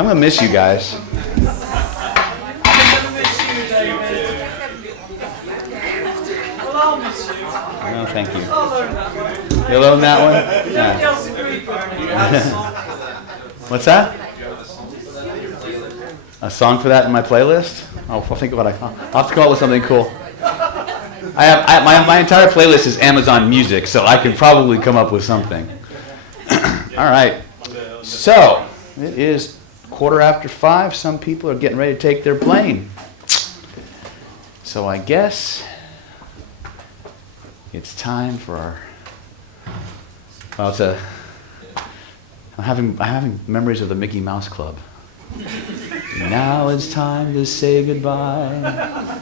I'm going to miss you guys. No, thank you. You'll own that one? Yeah. What's that? A song for that in my playlist? Oh, I'll think about it. I'll have to come up with something cool. My entire playlist is Amazon Music, so I can probably come up with something. All right. So, it is 5:15. Some people are getting ready to take their plane. So I guess it's time for our... Well, I'm having memories of the Mickey Mouse Club. Now it's time to say goodbye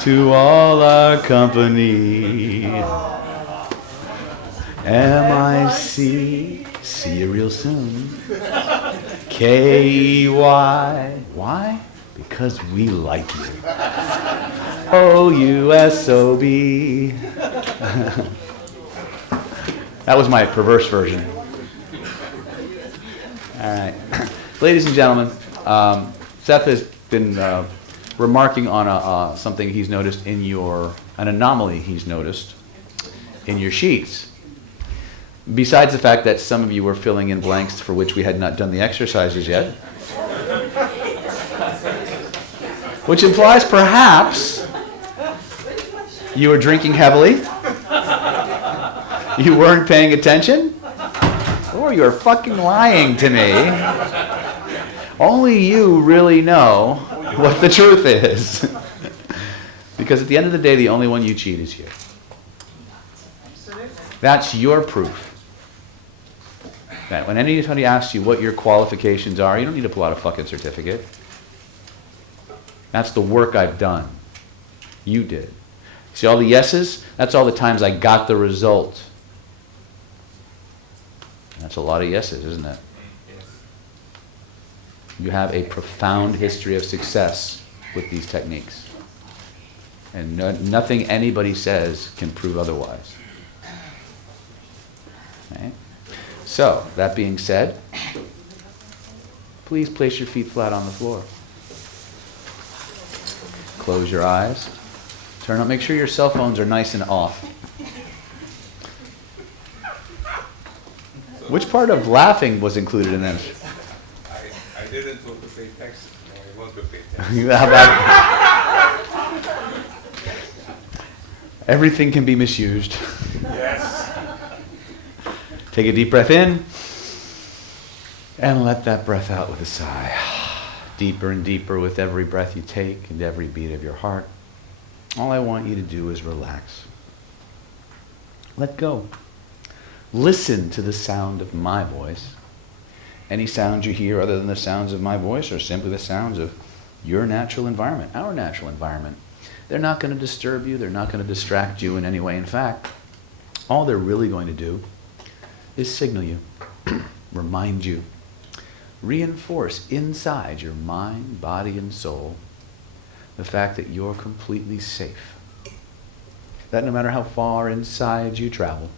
to all our company. M-I-C, see you real soon. K-Y, why? Because we like you. O-U-S-O-B. That was my perverse version. All right. Ladies and gentlemen, Seth has been remarking on something he's noticed in an anomaly he's noticed in your sheets. Besides the fact that some of you were filling in blanks for which we had not done the exercises yet, which implies perhaps you were drinking heavily, you weren't paying attention, or you're fucking lying to me. Only you really know what the truth is. Because at the end of the day, the only one you cheat is you. That's your proof. That when anybody asks you what your qualifications are, you don't need to pull out a fucking certificate. That's the work I've done. You did. See all the yeses? That's all the times I got the result. That's a lot of yeses, isn't it? You have a profound history of success with these techniques. And nothing anybody says can prove otherwise. Okay? So, that being said, please place your feet flat on the floor. Close your eyes. Turn on, make sure your cell phones are nice and off. Which part of laughing was included in this? I didn't want to pay taxes. I want to pay How about everything can be misused. Yes. Take a deep breath in and let that breath out with a sigh. Deeper and deeper with every breath you take and every beat of your heart. All I want you to do is relax. Let go. Listen to the sound of my voice. Any sounds you hear other than the sounds of my voice are simply the sounds of your natural environment, our natural environment. They're not going to disturb you. They're not going to distract you in any way. In fact, all they're really going to do is signal you, remind you, reinforce inside your mind, body, and soul the fact that you're completely safe. That no matter how far inside you travel,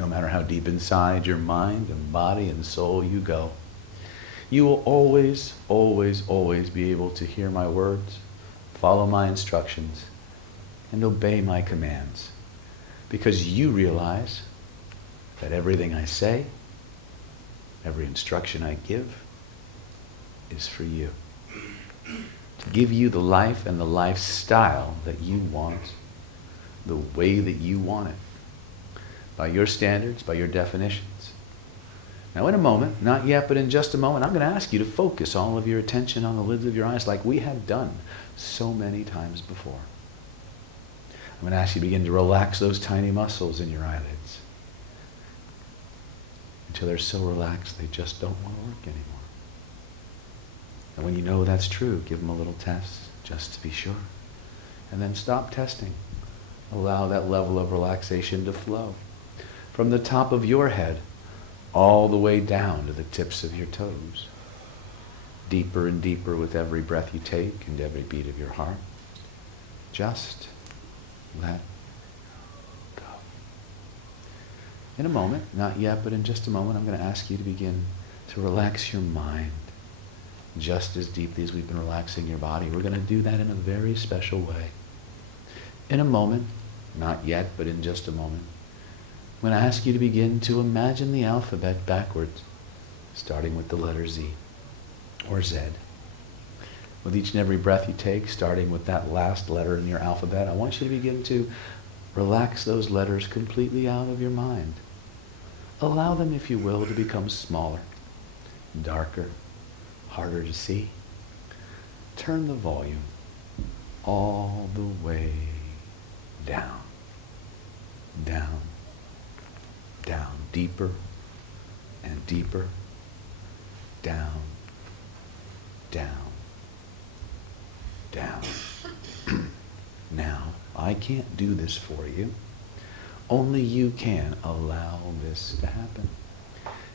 no matter how deep inside your mind and body and soul you go, you will always, always, always be able to hear my words, follow my instructions, and obey my commands. Because you realize that everything I say, every instruction I give, is for you. To give you the life and the lifestyle that you want, the way that you want it. By your standards, by your definitions. Now in a moment, not yet, but in just a moment, I'm going to ask you to focus all of your attention on the lids of your eyes like we have done so many times before. I'm going to ask you to begin to relax those tiny muscles in your eyelids until they're so relaxed they just don't want to work anymore. And when you know that's true, give them a little test just to be sure. And then stop testing. Allow that level of relaxation to flow from the top of your head all the way down to the tips of your toes. Deeper and deeper with every breath you take and every beat of your heart. Just let go. In a moment, not yet, but in just a moment, I'm going to ask you to begin to relax your mind. just as deeply as we've been relaxing your body. We're going to do that in a very special way. In a moment, not yet, but in just a moment, I'm going to ask you to begin to imagine the alphabet backwards, starting with the letter Z or Z. With each and every breath you take, starting with that last letter in your alphabet, I want you to begin to relax those letters completely out of your mind. Allow them, if you will, to become smaller, darker, harder to see. Turn the volume all the way down, down, down, deeper and deeper, down, down, down. Now, I can't do this for you. Only you can allow this to happen.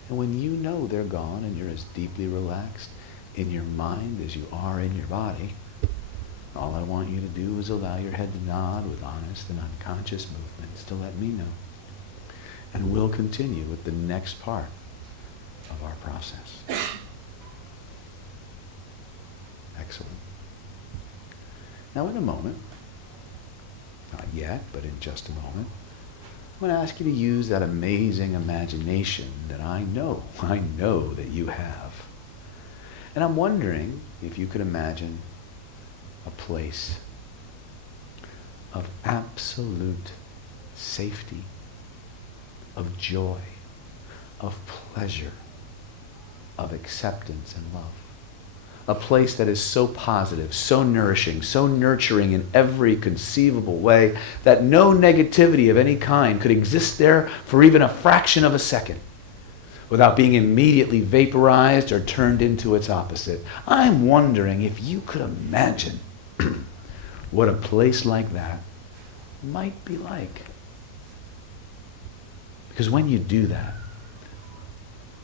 And when you know they're gone and you're as deeply relaxed in your mind as you are in your body, all I want you to do is allow your head to nod with honest and unconscious movements to let me know. And we'll continue with the next part of our process. Excellent. Now in a moment, not yet, but in just a moment, I'm going to ask you to use that amazing imagination that I know that you have. And I'm wondering if you could imagine a place of absolute safety, of joy, of pleasure, of acceptance and love. A place that is so positive, so nourishing, so nurturing in every conceivable way that no negativity of any kind could exist there for even a fraction of a second without being immediately vaporized or turned into its opposite. I'm wondering if you could imagine what a place like that might be like. Because when you do that,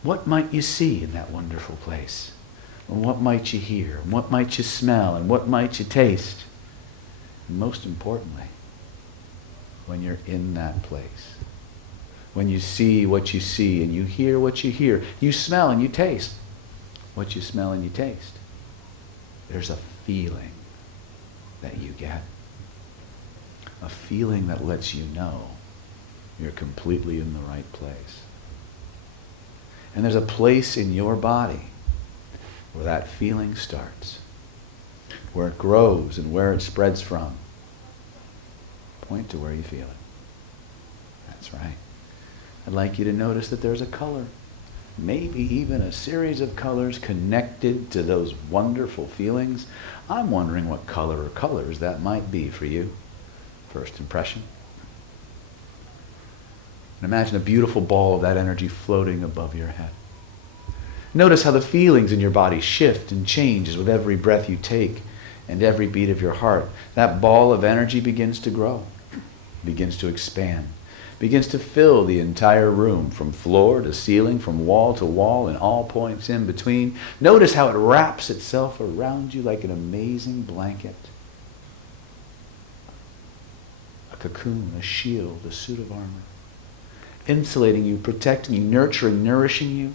what might you see in that wonderful place? And what might you hear? And what might you smell? And what might you taste? And most importantly, when you're in that place, when you see what you see and you hear what you hear, you smell and you taste what you smell and you taste, there's a feeling that you get. A feeling that lets you know you're completely in the right place. And there's a place in your body where that feeling starts, where it grows and where it spreads from. Point to where you feel it. That's right. I'd like you to notice that there's a color, maybe even a series of colors connected to those wonderful feelings. I'm wondering what color or colors that might be for you. First impression. And imagine a beautiful ball of that energy floating above your head. Notice how the feelings in your body shift and changes with every breath you take and every beat of your heart. That ball of energy begins to grow, begins to expand, begins to fill the entire room from floor to ceiling, from wall to wall, and all points in between. Notice how it wraps itself around you like an amazing blanket. A cocoon, a shield, a suit of armor. Insulating you, protecting you, nurturing, nourishing you,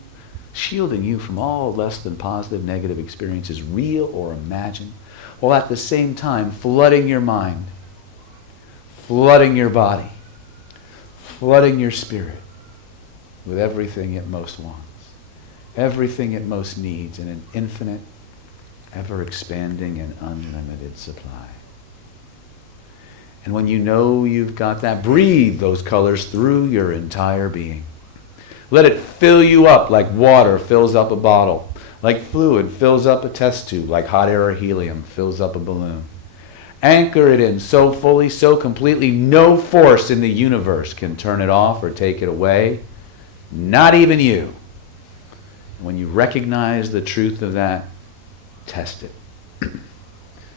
shielding you from all less than positive negative experiences, real or imagined, while at the same time flooding your mind, flooding your body, flooding your spirit with everything it most wants, everything it most needs in an infinite, ever-expanding and unlimited supply. And when you know you've got that, breathe those colors through your entire being. Let it fill you up like water fills up a bottle, like fluid fills up a test tube, like hot air or helium fills up a balloon. Anchor it in so fully, so completely, no force in the universe can turn it off or take it away, not even you. When you recognize the truth of that, test it.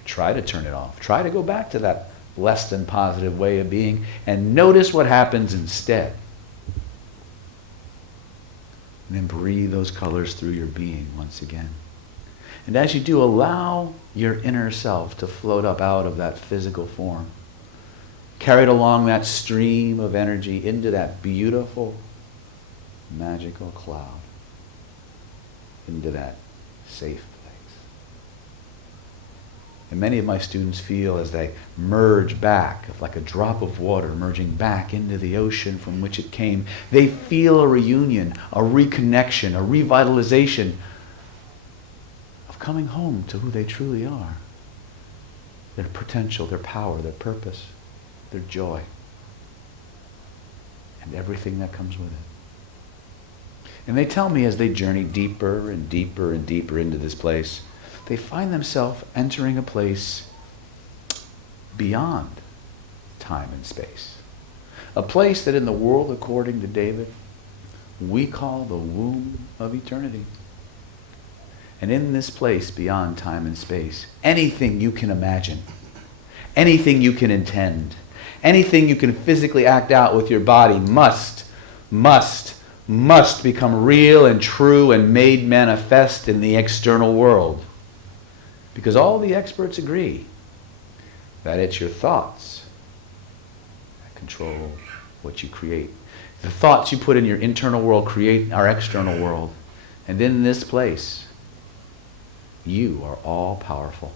Try to turn it off. Try to go back to that less than positive way of being and notice what happens instead. And then breathe those colors through your being once again. And as you do, allow your inner self to float up out of that physical form, carried along that stream of energy into that beautiful, magical cloud, into that safe place. And many of my students feel as they merge back, like a drop of water merging back into the ocean from which it came, they feel a reunion, a reconnection, a revitalization of coming home to who they truly are. Their potential, their power, their purpose, their joy, and everything that comes with it. And they tell me as they journey deeper and deeper and deeper into this place, they find themselves entering a place beyond time and space. A place that in the world, according to David, we call the womb of eternity. And in this place beyond time and space, anything you can imagine, anything you can intend, anything you can physically act out with your body must become real and true and made manifest in the external world. Because all the experts agree that it's your thoughts that control what you create. The thoughts you put in your internal world create our external world. And in this place, you are all powerful.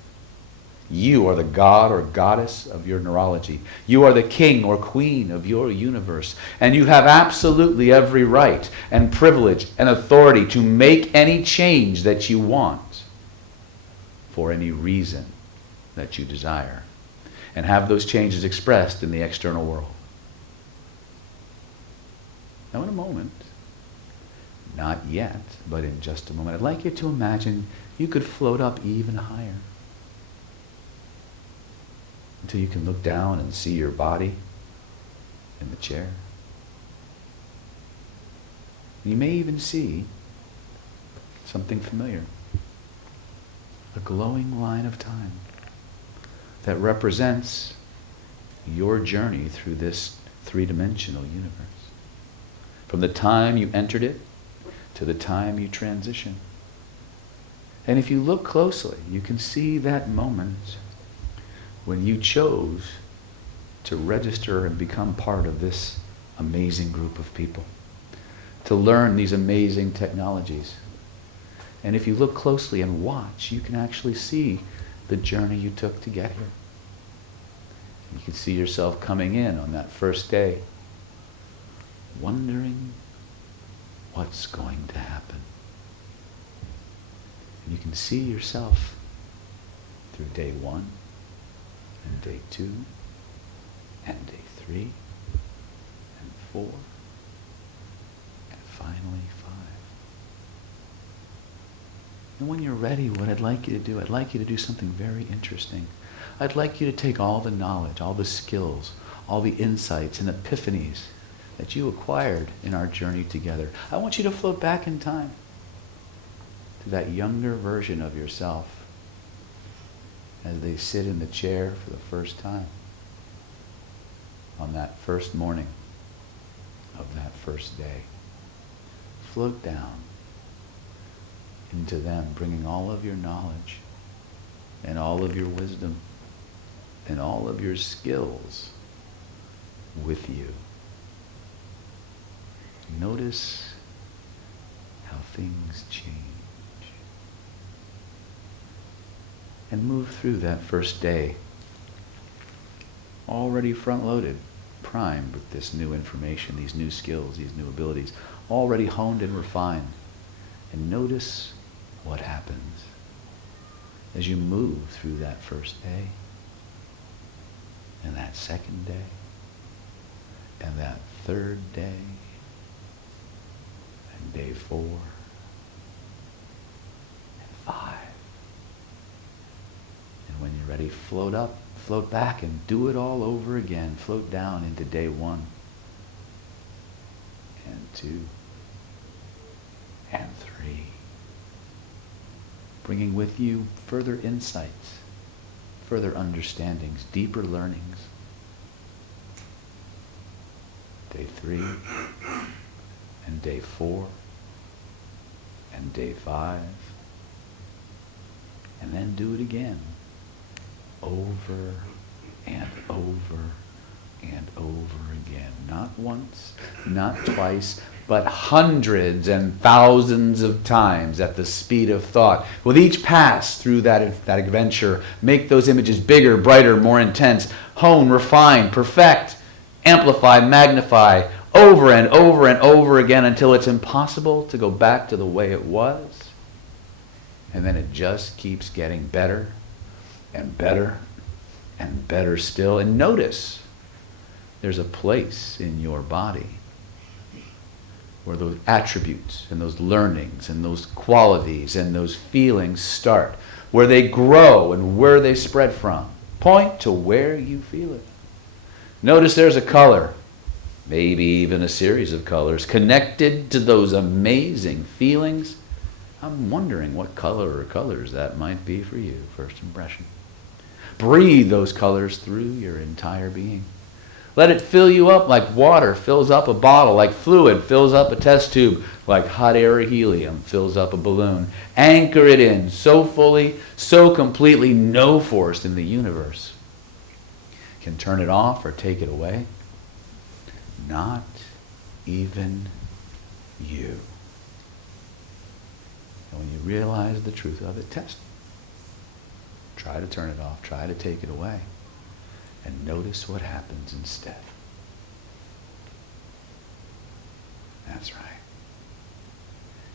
You are the god or goddess of your neurology. You are the king or queen of your universe. And you have absolutely every right and privilege and authority to make any change that you want for any reason that you desire. And have those changes expressed in the external world. Now in a moment, not yet, but in just a moment, I'd like you to imagine you could float up even higher. Until you can look down and see your body in the chair. You may even see something familiar. A glowing line of time that represents your journey through this three-dimensional universe. From the time you entered it to the time you transition. And if you look closely, you can see that moment when you chose to register and become part of this amazing group of people, to learn these amazing technologies. And if you look closely and watch, you can actually see the journey you took to get here. You can see yourself coming in on that first day, wondering what's going to happen. And you can see yourself through day 1, and day 2, and day 3, and 4, and finally 5. And when you're ready, what I'd like you to do, I'd like you to do something very interesting. I'd like you to take all the knowledge, all the skills, all the insights and epiphanies that you acquired in our journey together. I want you to float back in time to that younger version of yourself as they sit in the chair for the first time on that first morning of that first day. Float down into them, bringing all of your knowledge and all of your wisdom and all of your skills with you. Notice how things change. And move through that first day, already front-loaded, primed with this new information, these new skills, these new abilities, already honed and refined. And notice what happens as you move through that first day, and that second day, and that third day, and day 4, and 5. And when you're ready, float up, float back, and do it all over again. Float down into day 1, and 2, and 3. Bringing with you further insights, further understandings, deeper learnings. Day 3, and day 4, and day 5, and then do it again, over and over, and over again. Not once, not twice, but hundreds and thousands of times at the speed of thought. With each pass through that adventure, make those images bigger, brighter, more intense. Hone, refine, perfect, amplify, magnify, over and over and over again until it's impossible to go back to the way it was. And then it just keeps getting better and better and better still. And notice there's a place in your body where those attributes and those learnings and those qualities and those feelings start, where they grow and where they spread from. Point to where you feel it. Notice there's a color, maybe even a series of colors, connected to those amazing feelings. I'm wondering what color or colors that might be for you, first impression. Breathe those colors through your entire being. Let it fill you up like water fills up a bottle, like fluid fills up a test tube, like hot air or helium fills up a balloon. Anchor it in so fully, so completely, no force in the universe can turn it off or take it away. Not even you. And when you realize the truth of it, test it. Try to turn it off. Try to take it away. And notice what happens instead. That's right.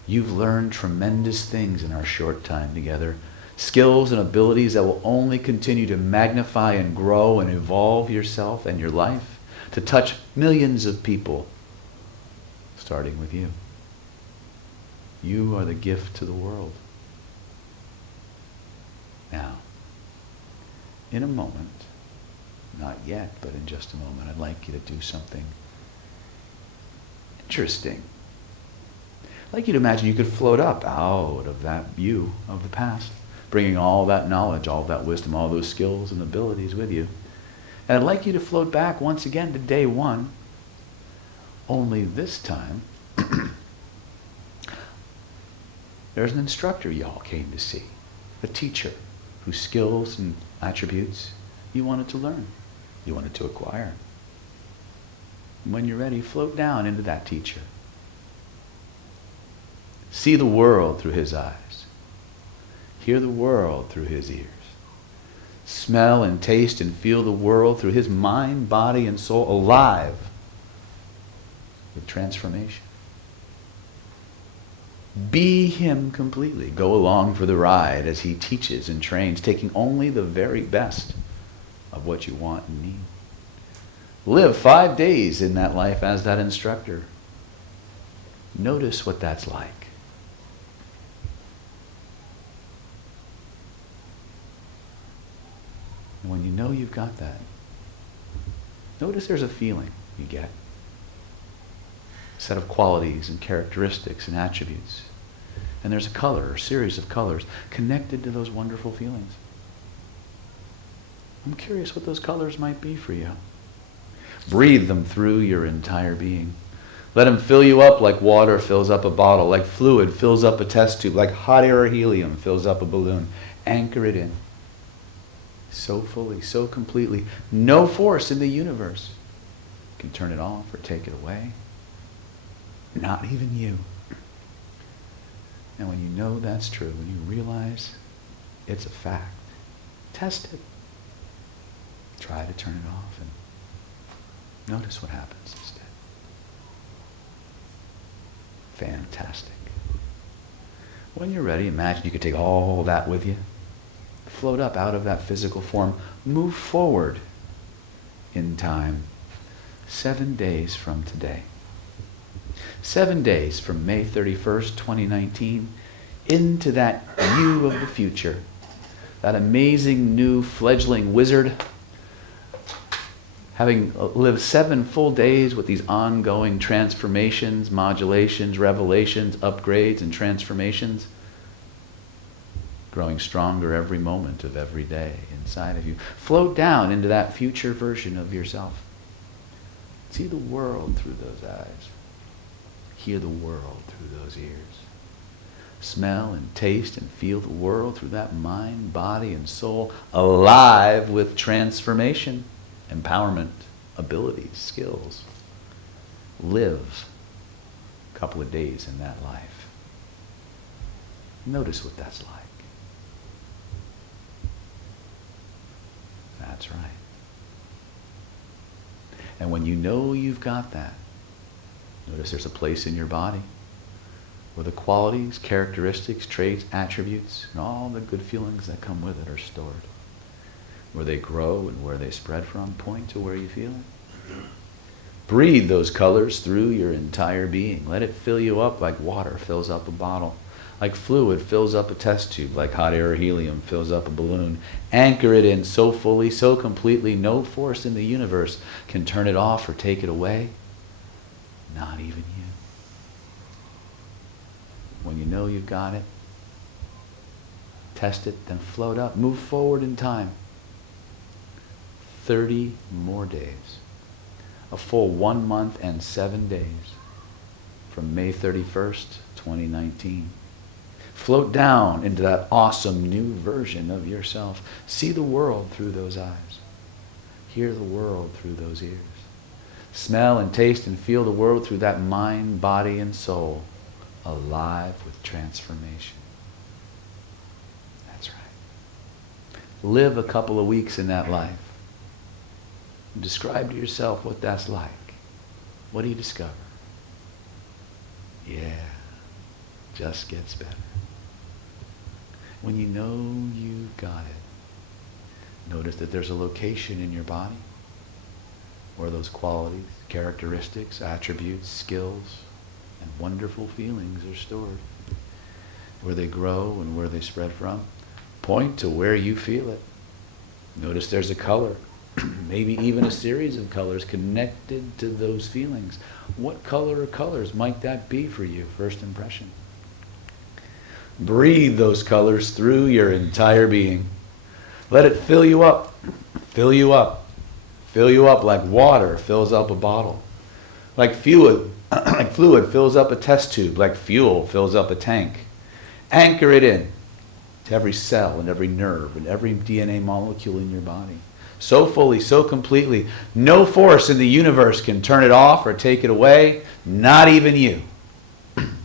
You've learned tremendous things in our short time together. Skills and abilities that will only continue to magnify and grow and evolve yourself and your life to touch millions of people, starting with you. You are the gift to the world. Now, in a moment, not yet, but in just a moment, I'd like you to do something interesting. I'd like you to imagine you could float up out of that you of the past, bringing all that knowledge, all that wisdom, all those skills and abilities with you. And I'd like you to float back once again to day one, only this time there's an instructor y'all came to see, a teacher whose skills and attributes you wanted to learn, you wanted to acquire. And when you're ready, float down into that teacher. See the world through his eyes. Hear the world through his ears. Smell and taste and feel the world through his mind, body, and soul, alive with transformation. Be him completely. Go along for the ride as he teaches and trains, taking only the very best of what you want and need. Live 5 days in that life as that instructor. Notice what that's like. And when you know you've got that, notice there's a feeling you get. A set of qualities and characteristics and attributes. And there's a color or series of colors connected to those wonderful feelings. I'm curious what those colors might be for you. Breathe them through your entire being. Let them fill you up like water fills up a bottle, like fluid fills up a test tube, like hot air or helium fills up a balloon. Anchor it in. So fully, so completely. No force in the universe can turn it off or take it away. Not even you. And when you know that's true, when you realize it's a fact, test it. Try to turn it off and notice what happens instead. Fantastic. When you're ready, imagine you could take all that with you. Float up out of that physical form. Move forward in time. 7 days from today. 7 days from May 31st, 2019, into that you of the future. That amazing new fledgling wizard, having lived 7 full days with these ongoing transformations, modulations, revelations, upgrades, and transformations, growing stronger every moment of every day inside of you. Float down into that future version of yourself. See the world through those eyes. Hear the world through those ears. Smell and taste and feel the world through that mind, body, and soul, alive with transformation, empowerment, abilities, skills. Live a couple of days in that life. Notice what that's like. That's right. And when you know you've got that, notice there's a place in your body where the qualities, characteristics, traits, attributes, and all the good feelings that come with it are stored. Where they grow and where they spread from, point to where you feel it. Breathe those colors through your entire being. Let it fill you up like water fills up a bottle, like fluid fills up a test tube, like hot air or helium fills up a balloon. Anchor it in so fully, so completely, no force in the universe can turn it off or take it away. Not even you. When you know you've got it, test it, then float up. Move forward in time. 30 more days. A full 1 month and 7 days from May 31st, 2019. Float down into that awesome new version of yourself. See the world through those eyes. Hear the world through those ears. Smell and taste and feel the world through that mind, body, and soul, alive with transformation. That's right. Live a couple of weeks in that life. Describe to yourself what that's like. What do you discover? Yeah, just gets better. When you know you've got it, notice that there's a location in your body where those qualities, characteristics, attributes, skills, and wonderful feelings are stored. Where they grow and where they spread from. Point to where you feel it. Notice there's a color. Maybe even a series of colors connected to those feelings. What color or colors might that be for you? First impression. Breathe those colors through your entire being. Let it fill you up. Fill you up. Fill you up like water fills up a bottle. Like fluid fills up a test tube. Like fuel fills up a tank. Anchor it in to every cell and every nerve and every DNA molecule in your body. So fully, so completely, no force in the universe can turn it off or take it away, not even you. And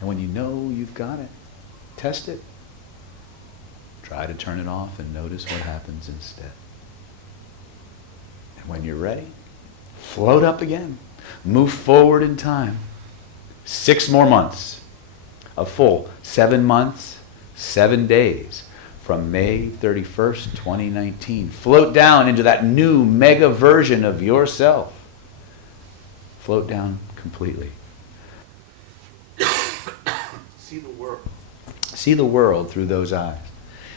when you know you've got it, test it. Try to turn it off and notice what happens instead. And when you're ready, float up again. Move forward in time. 6 more months. A full 7 months, 7 days. From May 31st, 2019. Float down into that new mega version of yourself. Float down completely. See the world. See the world through those eyes.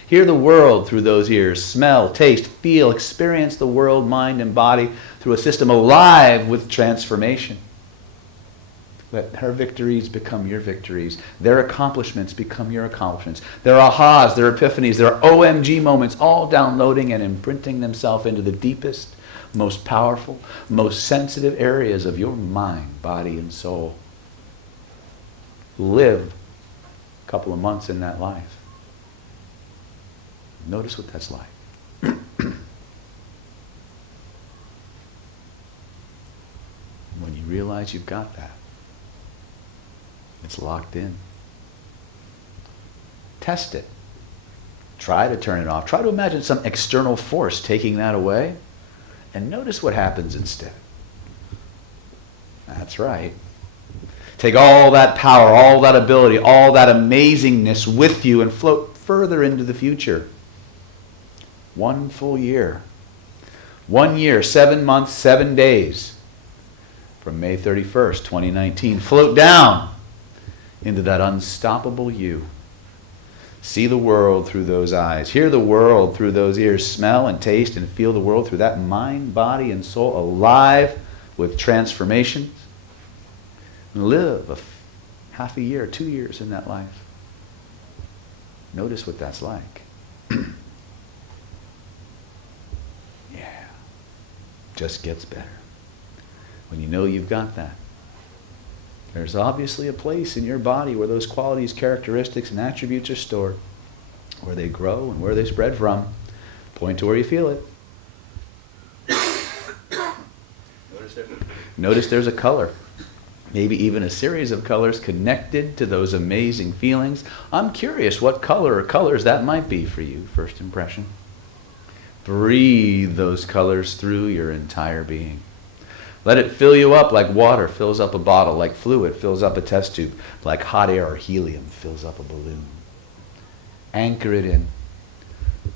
Hear the world through those ears. Smell, taste, feel, experience the world, mind, and body through a system alive with transformation. Let her victories become your victories. Their accomplishments become your accomplishments. Their ahas, their epiphanies, their OMG moments, all downloading and imprinting themselves into the deepest, most powerful, most sensitive areas of your mind, body, and soul. Live a couple of months in that life. Notice what that's like. When you realize you've got that, it's locked in. Test it. Try to turn it off. Try to imagine some external force taking that away, and notice what happens instead. That's right. Take all that power, all that ability, all that amazingness with you and float further into the future. 1 full year. 1 year, 7 months, 7 days. From May 31st, 2019. Float down into that unstoppable you. See the world through those eyes. Hear the world through those ears. Smell and taste and feel the world through that mind, body, and soul alive with transformations. And live half a year, 2 years in that life. Notice what that's like. Yeah. Just gets better. When you know you've got that. There's obviously a place in your body where those qualities, characteristics, and attributes are stored, where they grow and where they spread from. Point to where you feel it. Notice it. Notice there's a color. Maybe even a series of colors connected to those amazing feelings. I'm curious what color or colors that might be for you, first impression. Breathe those colors through your entire being. Let it fill you up like water fills up a bottle, like fluid fills up a test tube, like hot air or helium fills up a balloon. Anchor it in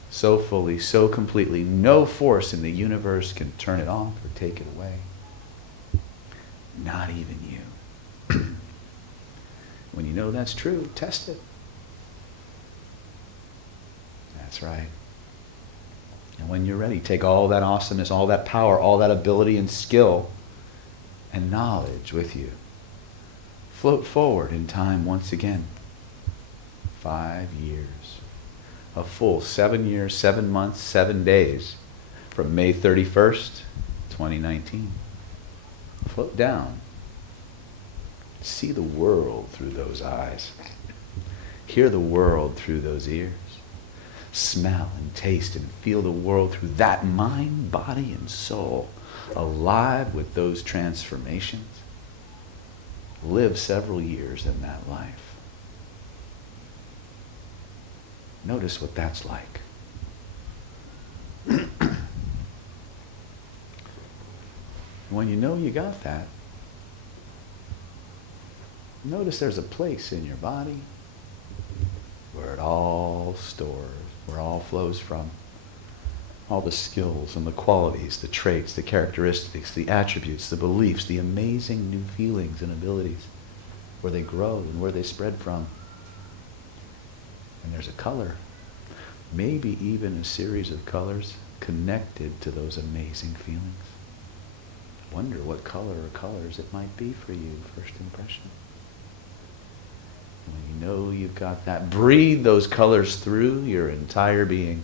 so fully, so completely, no force in the universe can turn it off or take it away. Not even you. When you know that's true, test it. That's right. And when you're ready, take all that awesomeness, all that power, all that ability and skill and knowledge with you. Float forward in time once again. 5 years. A full 7 years, 7 months, 7 days from May 31st, 2019. Float down. See the world through those eyes. Hear the world through those ears. Smell and taste and feel the world through that mind, body, and soul, alive with those transformations. Live several years in that life. Notice what that's like. When you know you got that, notice there's a place in your body where it all stores, where it all flows from. All the skills and the qualities, the traits, the characteristics, the attributes, the beliefs, the amazing new feelings and abilities, where they grow and where they spread from. And there's a color, maybe even a series of colors connected to those amazing feelings. Wonder what color or colors it might be for you, first impression. When you know you've got that, breathe those colors through your entire being.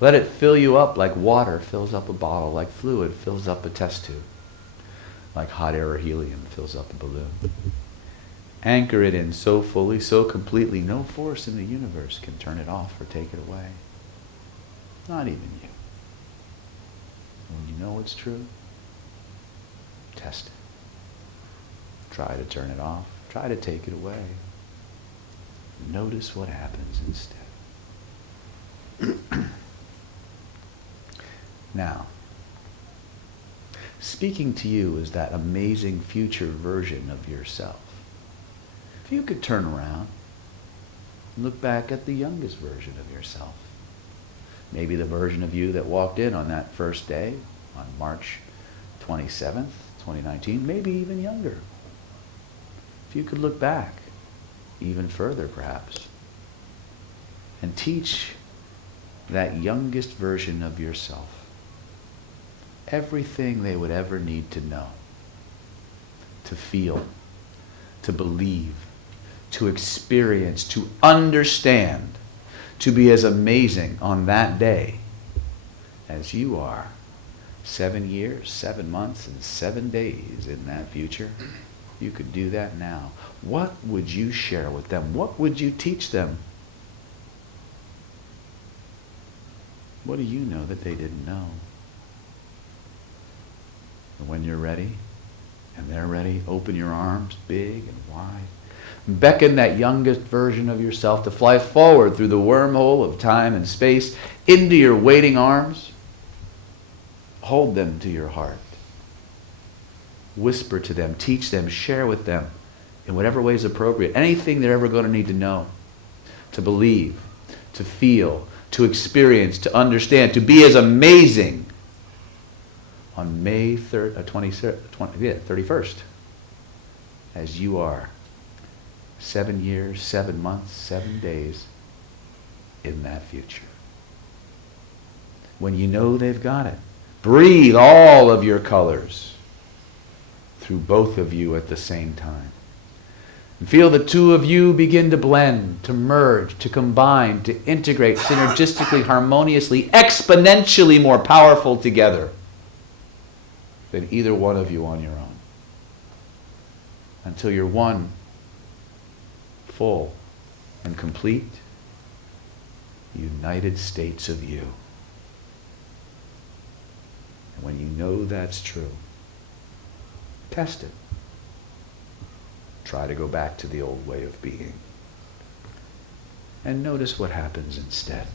Let it fill you up like water fills up a bottle, like fluid fills up a test tube, like hot air or helium fills up a balloon. Anchor it in so fully, so completely, no force in the universe can turn it off or take it away. Not even you. When you know it's true, test it. Try to turn it off. Try to take it away. Notice what happens instead. Now, speaking to you is that amazing future version of yourself. If you could turn around and look back at the youngest version of yourself, maybe the version of you that walked in on that first day, on March 27th, 2019, maybe even younger. If you could look back, even further perhaps, and teach that youngest version of yourself everything they would ever need to know, to feel, to believe, to experience, to understand, to be as amazing on that day as you are 7 years, 7 months, and 7 days in that future. You could do that now. What would you share with them? What would you teach them? What do you know that they didn't know? And when you're ready, and they're ready, open your arms big and wide. Beckon that youngest version of yourself to fly forward through the wormhole of time and space into your waiting arms. Hold them to your heart. Whisper to them, teach them, share with them in whatever way is appropriate. Anything they're ever going to need to know, to believe, to feel, to experience, to understand, to be as amazing on May 31st as you are 7 years, 7 months, 7 days in that future. When you know they've got it, breathe all of your colors through both of you at the same time. And feel the two of you begin to blend, to merge, to combine, to integrate synergistically, harmoniously, exponentially more powerful together than either one of you on your own. Until you're one full and complete United States of you. And when you know that's true, Test it. Try to go back to the old way of being. And notice what happens instead.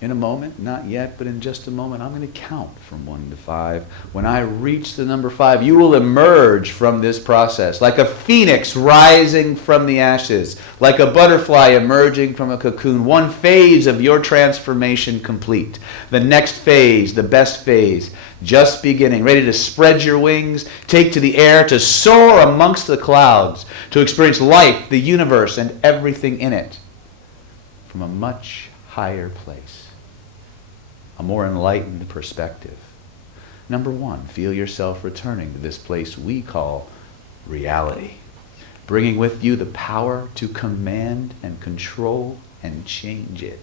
In a moment, not yet, but in just a moment, I'm going to count from 1 to 5. When I reach the number 5, you will emerge from this process like a phoenix rising from the ashes, like a butterfly emerging from a cocoon. One phase of your transformation complete. The next phase, the best phase, just beginning, ready to spread your wings, take to the air, to soar amongst the clouds, to experience life, the universe, and everything in it from a much higher place. A more enlightened perspective. Number 1, feel yourself returning to this place we call reality, bringing with you the power to command and control and change it.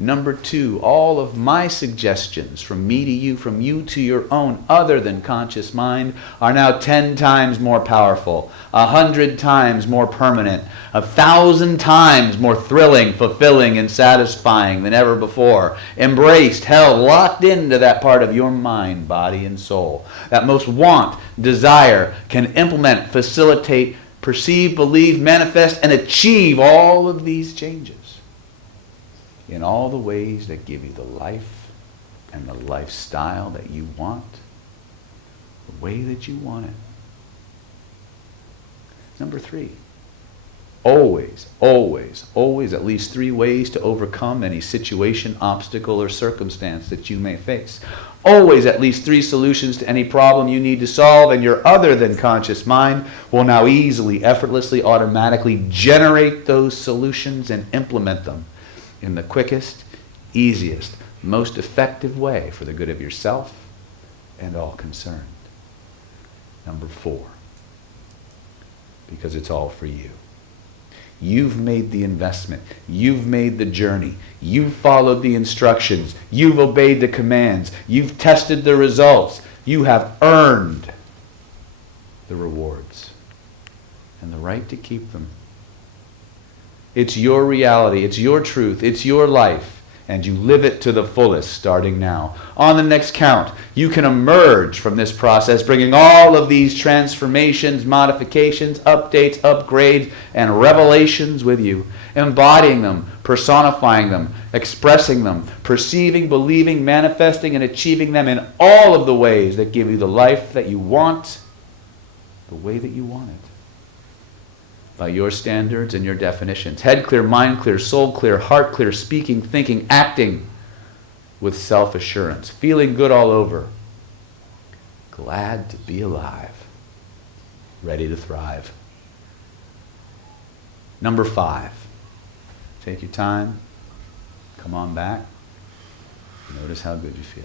Number 2, all of my suggestions from me to you, from you to your own other than conscious mind are now 10 times more powerful, 100 times more permanent, 1,000 times more thrilling, fulfilling, and satisfying than ever before. Embraced, held, locked into that part of your mind, body, and soul that most want, desire, can implement, facilitate, perceive, believe, manifest, and achieve all of these changes in all the ways that give you the life and the lifestyle that you want, the way that you want it. Number 3, always, always, always at least 3 ways to overcome any situation, obstacle, or circumstance that you may face. Always at least 3 solutions to any problem you need to solve, and your other than conscious mind will now easily, effortlessly, automatically generate those solutions and implement them in the quickest, easiest, most effective way for the good of yourself and all concerned. Number 4, because it's all for you. You've made the investment. You've made the journey. You've followed the instructions. You've obeyed the commands. You've tested the results. You have earned the rewards and the right to keep them. It's your reality, it's your truth, it's your life, and you live it to the fullest starting now. On the next count, you can emerge from this process, bringing all of these transformations, modifications, updates, upgrades, and revelations with you, embodying them, personifying them, expressing them, perceiving, believing, manifesting, and achieving them in all of the ways that give you the life that you want, the way that you want it. By your standards and your definitions. Head clear, mind clear, soul clear, heart clear, speaking, thinking, acting with self-assurance. Feeling good all over. Glad to be alive. Ready to thrive. Number 5. Take your time. Come on back. Notice how good you feel.